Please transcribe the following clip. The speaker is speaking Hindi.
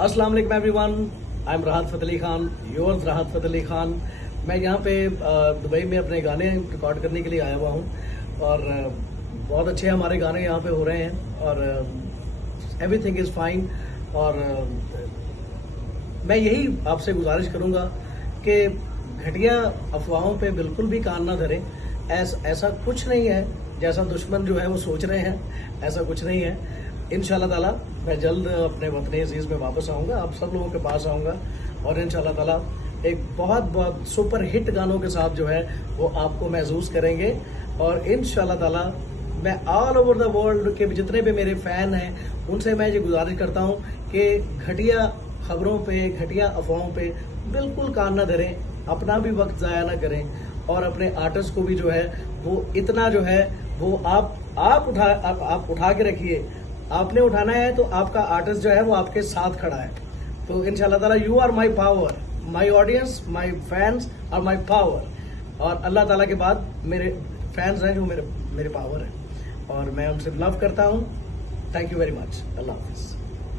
अस्सलाम वालेकुम एवरीवन, आई एम राहत फ़तेह अली खान, योर्स राहत फ़तेह अली खान। मैं यहाँ पे दुबई में अपने गाने रिकॉर्ड करने के लिए आया हुआ हूँ और बहुत अच्छे हमारे गाने यहाँ पे हो रहे हैं और एवरीथिंग इज़ फाइन। और मैं यही आपसे गुजारिश करूँगा कि घटिया अफवाहों पे बिल्कुल भी कान ना धरें। ऐसा कुछ नहीं है जैसा दुश्मन जो है वो सोच रहे हैं, ऐसा कुछ नहीं है। इंशाल्लाह ताला मैं जल्द अपने वतन अजीज में वापस आऊँगा, आप सब लोगों के पास आऊँगा और इंशाल्लाह ताला एक बहुत सुपर हिट गानों के साथ जो है वो आपको महसूस करेंगे। और इंशाल्लाह ताला मैं ऑल ओवर द वर्ल्ड के जितने भी मेरे फैन हैं उनसे मैं ये गुजारिश करता हूँ कि घटिया खबरों पे, घटिया अफवाहों पे बिल्कुल कान ना धरें, अपना भी वक्त ज़ाया ना करें और अपने आर्टिस्ट को भी जो है वो इतना जो है वो आप उठा के रखिए। आपने उठाना है तो आपका आर्टिस्ट जो है वो आपके साथ खड़ा है। तो इंशाल्लाह ताला you are my power, my audience, my fans और माई पावर। और अल्लाह ताला के बाद मेरे फैंस हैं जो मेरे पावर है और मैं उनसे लव करता हूँ। Thank you very much. अल्लाह हाफिज़।